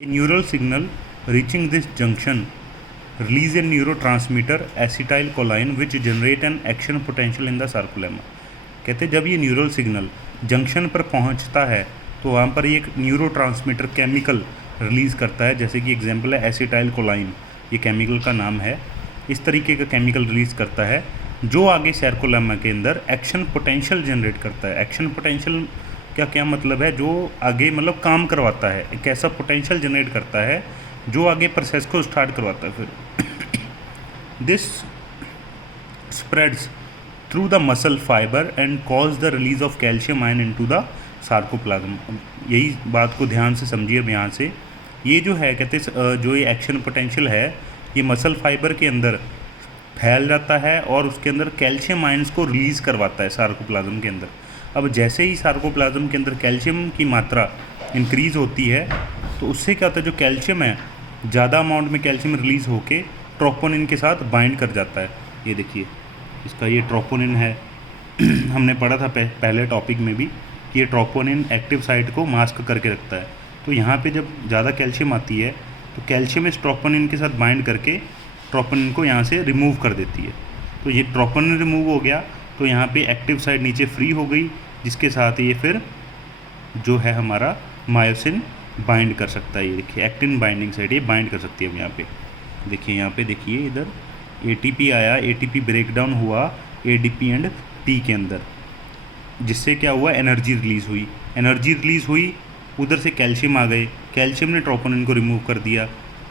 A neural signal reaching this junction release a neurotransmitter acetylcholine which generate an action potential in the sarcolemma। कहते जब ये neural signal junction पर पहुंचता है तो वहाँ पर ये एक न्यूरोट्रांसमीटर केमिकल रिलीज़ करता है, जैसे कि एग्जांपल है एसिटाइलकोलाइन, ये केमिकल का नाम है। इस तरीके का केमिकल रिलीज़ करता है जो आगे सार्कोलेमा के अंदर एक्शन पोटेंशियल जनरेट करता है। एक्शन पोटेंशियल क्या क्या मतलब है, जो आगे मतलब काम करवाता है, एक ऐसा पोटेंशियल जनरेट करता है जो आगे प्रोसेस को स्टार्ट करवाता है। फिर this spreads through the muscle fibre and cause the release of calcium ion into the sarcoplasm. यही बात को ध्यान से समझिए अब यहाँ से। ये जो है कहते जो ये एक्शन पोटेंशियल है ये मसल फाइबर के अंदर फैल जाता है और उसके अंदर कैल्शियम आयंस को रिलीज़ करवाता है सार्कोप्लाज्म के अंदर। अब जैसे ही सार्कोप्लाज्म के अंदर कैल्शियम की मात्रा इंक्रीज़ होती है तो उससे क्या होता है, जो कैल्शियम है ज़्यादा अमाउंट में कैल्शियम रिलीज़ होके ट्रोपोनिन के साथ बाइंड कर जाता है। ये देखिए इसका ये ट्रोपोनिन है हमने पढ़ा था पहले टॉपिक में भी कि ये ट्रोपोनिन एक्टिव साइट को मास्क करके रखता है। तो यहाँ पे जब ज़्यादा कैल्शियम आती है तो कैल्शियम इस ट्रोपोनिन के साथ बाइंड करके ट्रोपोनिन को यहाँ से रिमूव कर देती है। तो ये ट्रोपोनिन रिमूव हो गया तो यहाँ पे एक्टिव साइट नीचे फ्री हो गई, जिसके साथ ये फिर जो है हमारा मायोसिन बाइंड कर सकता है। ये देखिए एक्टिन बाइंडिंग साइट ये बाइंड कर सकती है। अब यहाँ पे देखिए इधर एटीपी आया, एटीपी ब्रेक डाउन हुआ एडीपी एंड पी के अंदर, जिससे क्या हुआ एनर्जी रिलीज़ हुई। एनर्जी रिलीज़ हुई उधर से कैल्शियम आ गए, कैल्शियम ने ट्रोपोनिन को रिमूव कर दिया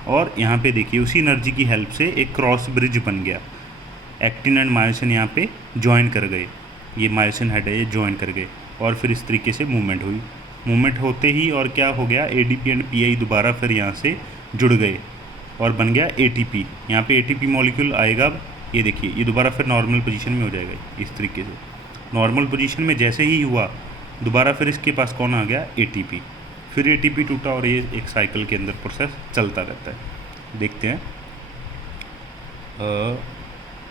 और यहाँ पे देखिए उसी एनर्जी की हेल्प से एक क्रॉस ब्रिज बन गया। एक्टिन एंड मायोसिन यहाँ पे ज्वाइन कर गए, ये मायोसिन हेड है ये ज्वाइन कर गए और फिर इस तरीके से मूवमेंट हुई। मूवमेंट होते ही और क्या हो गया, एडीपी एंड पीआई दोबारा फिर यहाँ से जुड़ गए और बन गया एटीपी। यहाँ पे एटीपी मॉलिक्यूल आएगा, ये देखिए ये दोबारा फिर नॉर्मल पोजीशन में हो जाएगा। इस तरीके से नॉर्मल पोजीशन में जैसे ही हुआ दोबारा फिर इसके पास कौन आ गया, एटीपी। फिर एटीपी टूटा और ये एक साइकिल के अंदर प्रोसेस चलता रहता है। देखते हैं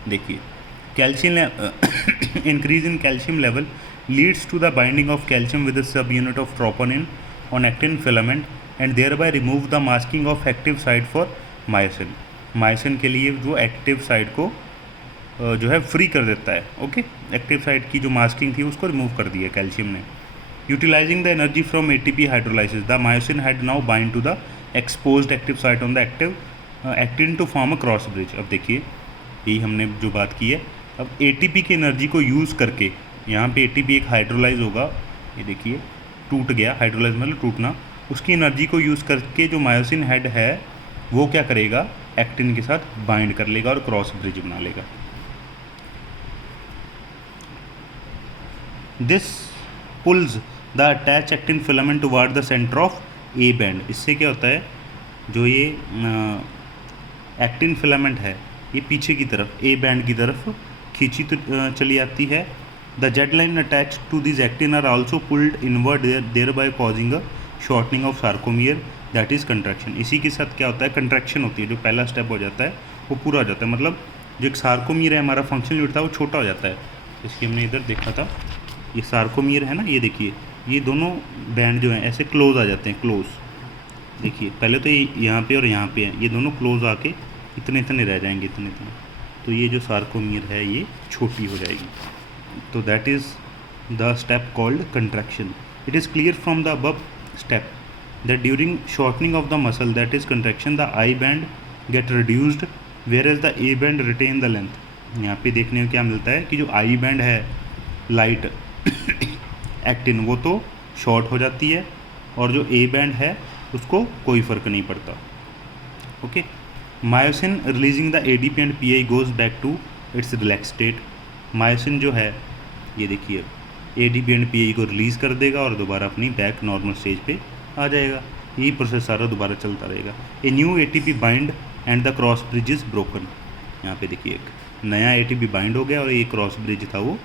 देखिए calcium increase in calcium level leads to the binding of calcium with sub unit of troponin on actin filament and thereby remove the masking of active site for myosin. Myosin के लिए जो active site को जो है free कर देता है। Okay, active site की जो मास्किंग थी उसको रिमूव कर दिया कैल्शियम ने। Utilizing the energy from ATP hydrolysis the myosin head now bind to the exposed active site on the active actin to form a cross bridge. अब देखिए यही हमने जो बात की है, अब एटीपी की एनर्जी को यूज़ करके यहाँ पे एटीपी एक हाइड्रोलाइज होगा, ये देखिए टूट गया, हाइड्रोलाइज मतलब टूटना, उसकी एनर्जी को यूज़ करके जो मायोसिन हेड है वो क्या करेगा, एक्टिन के साथ बाइंड कर लेगा और क्रॉस ब्रिज बना लेगा। This pulls the attach actin filament toward the centre of A band. इससे क्या होता है, जो ये एक्टिन फिलामेंट है ये पीछे की तरफ ए बैंड की तरफ खींची तो चली आती है। The Z line attach to this actin are also pulled inward thereby causing a shortening of sarcomere that is contraction. इसी के साथ क्या होता है, कंट्रैक्शन होती है। जो पहला स्टेप हो जाता है वो पूरा हो जाता है, मतलब जो एक सार्कोमियर है हमारा फंक्शन यूनिट था वो छोटा हो जाता है। इसलिए हमने इधर देखा था ये सार्कोमियर है ना, ये देखिए ये दोनों बैंड जो हैं ऐसे क्लोज आ जाते हैं, क्लोज। देखिए पहले तो ये यहाँ पे और यहाँ पे हैं, ये दोनों क्लोज आके इतने इतने रह जाएंगे, इतने इतने। तो ये जो सार्कोमियर है ये छोटी हो जाएगी। तो that is the step called contraction. It is clear from the above step that during shortening of the muscle that is contraction the I band get reduced whereas the A band retain the length. यहाँ पे देखने को क्या मिलता है कि जो I band है लाइट एक्टिन वो तो शॉर्ट हो जाती है और जो ए बैंड है उसको कोई फ़र्क नहीं पड़ता। Okay, myosin releasing the ADP and PI goes back to its relax state. Myosin जो है ये देखिए एडीपी एंड पीआई को रिलीज़ कर देगा और दोबारा अपनी बैक नॉर्मल स्टेज पे आ जाएगा। यही प्रोसेस सारा दोबारा चलता रहेगा। A new ATP bind and the cross bridge is broken. यहाँ पे देखिए एक नया एटीपी बाइंड हो गया और ये क्रॉस ब्रिज था वो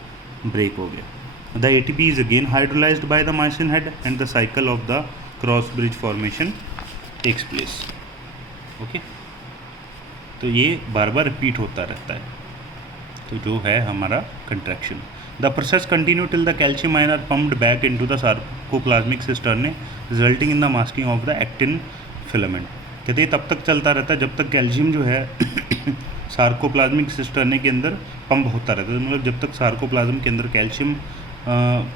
ब्रेक हो गया। The ATP is again hydrolyzed by the myosin head and the cycle of the cross bridge formation takes place. Okay? तो ये बार बार रिपीट होता रहता है। तो जो है हमारा contraction. The process continue till the calcium ion are pumped back into the sarcoplasmic cisternae, resulting in the masking of the actin filament. कहते हैं तब तक चलता रहता है जब तक कैल्शियम जो है सार्कोप्लाज्मिक सिस्टर्ने के अंदर पंप होता रहता है, मतलब जब तक सार्कोप्लाज्म के अंदर कैल्शियम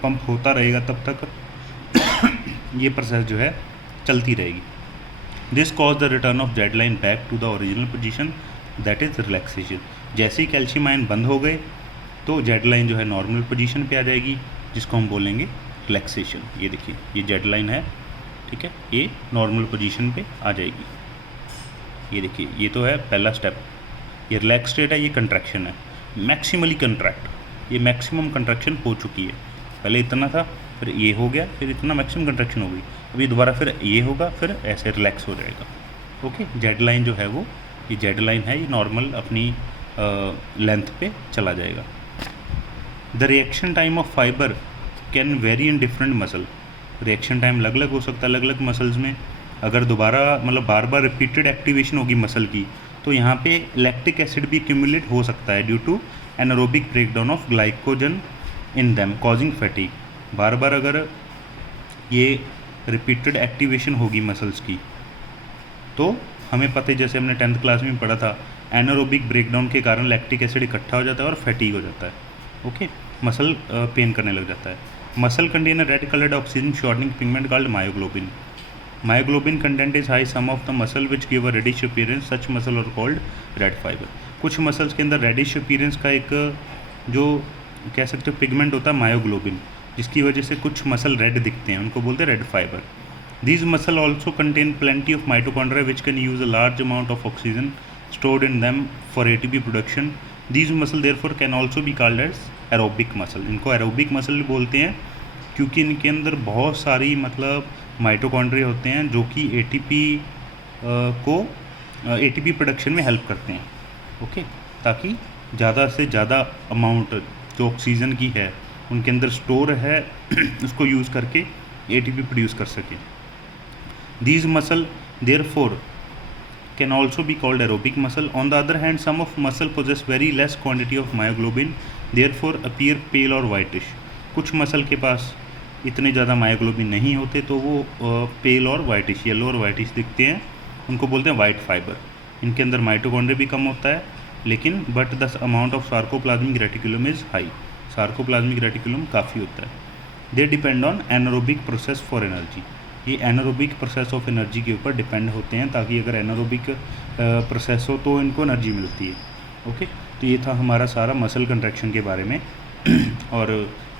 पंप होता रहेगा तब तक ये प्रोसेस जो है चलती रहेगी। This cause the return of Z line back to the original position, that is relaxation. जैसे ही कैल्शियम आयन बंद हो गए तो जेड लाइन जो है नॉर्मल पोजीशन पे आ जाएगी, जिसको हम बोलेंगे रिलैक्सेशन। ये देखिए ये जेड लाइन है, ठीक है, ये नॉर्मल पोजीशन पे आ जाएगी। ये देखिए ये तो है पहला स्टेप, ये रिलैक्स स्टेट है, ये कंट्रैक्शन है, मैक्सिमली कंट्रैक्ट, ये मैक्सिमम कंट्रैक्शन हो चुकी है। पहले इतना था, फिर ये हो गया, फिर इतना मैक्सिमम कंट्रैक्शन हो गई, अभी दोबारा फिर ये होगा, फिर ऐसे रिलैक्स हो जाएगा। ओके, जेड लाइन जो है वो, ये जेड लाइन है, ये नॉर्मल अपनी लेंथ पे चला जाएगा। The reaction time of fibre can very in different muscle. Reaction time अलग अलग हो सकता है अलग अलग मसल्स में। अगर दोबारा मतलब बार बार रिपीटेड एक्टिवेशन होगी मसल की तो यहाँ पे लैक्टिक एसिड भी एक्यूमुलेट हो सकता है due to anaerobic breakdown of glycogen in them causing fatigue. बार बार अगर ये रिपीटेड एक्टिवेशन होगी मसल्स की तो हमें पता है, जैसे हमने 10th क्लास में पढ़ा था, एनारोबिक ब्रेकडाउन के कारण लैक्टिक एसिड इकट्ठा हो जाता है और फैटीग हो जाता है। ओके, मसल पेन करने लग जाता है। Muscle contain a red coloured oxygen shortening pigment called myoglobin. Myoglobin content is high some of the muscle which give a reddish appearance, such muscle are called red fibre. कुछ muscles के अंदर reddish appearance का एक जो कह सकते हो pigment होता है मायोग्लोबिन, जिसकी वजह से कुछ मसल रेड दिखते हैं, उनको बोलते हैं red fibre. These muscle also contain plenty of mitochondria which can use a large amount of oxygen stored in them for ATP production. These muscle therefore can also be called as aerobic muscle. इनको aerobic muscle बोलते हैं क्योंकि इनके अंदर बहुत सारी मतलब mitochondria होते हैं जो कि ATP प्रोडक्शन में हेल्प करते हैं। ओके, ताकि ज़्यादा से ज़्यादा अमाउंट जो ऑक्सीजन की है उनके अंदर स्टोर है उसको यूज़ करके ATP प्रोड्यूस कर सकें। These muscle therefore can also be called aerobic muscle. On the other hand, some of muscle possess very less quantity of myoglobin, therefore appear pale or whitish. कुछ muscle के पास इतने ज़्यादा myoglobin नहीं होते तो वो पेल और वाइटिश, येलो और वाइटिश दिखते हैं, उनको बोलते हैं वाइट फाइबर। इनके अंदर माइटोकॉन्ड्रिया भी कम होता है लेकिन but the amount of sarcoplasmic reticulum is high. Sarcoplasmic reticulum काफ़ी होता है। They depend on anaerobic process for energy. ये एनारोबिक प्रोसेस ऑफ एनर्जी के ऊपर डिपेंड होते हैं, ताकि अगर एनारोबिक प्रोसेस हो तो इनको एनर्जी मिलती है। ओके, तो ये था हमारा सारा मसल कंट्रैक्शन के बारे में और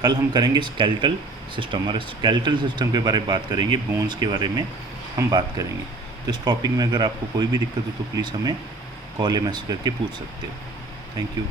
कल हम करेंगे स्केलेटल सिस्टम, और स्केलेटल सिस्टम के बारे में बात करेंगे, बोन्स के बारे में हम बात करेंगे। तो इस टॉपिक में अगर आपको कोई भी दिक्कत हो तो प्लीज़ हमें कॉल या मैसेज करके पूछ सकते हो। Thank you.